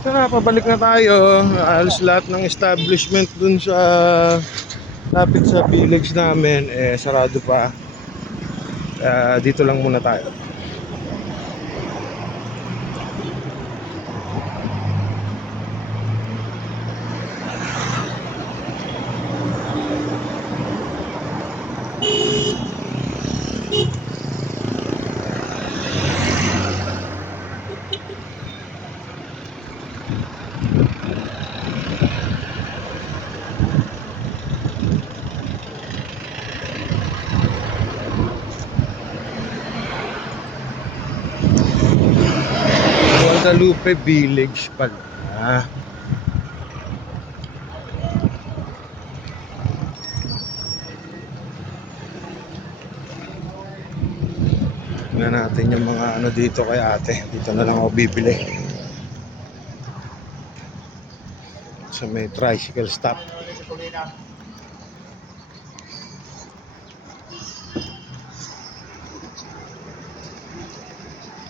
Tara, pabalik na tayo. Alos lahat ng establishment dun sa lapit sa village namin, eh, sarado pa. Kaya dito lang muna tayo. Guadalupe Village pala. Ah. Tingnan natin yung mga ano dito kay ate. Dito na lang ako bibili. Sa may tricycle stop.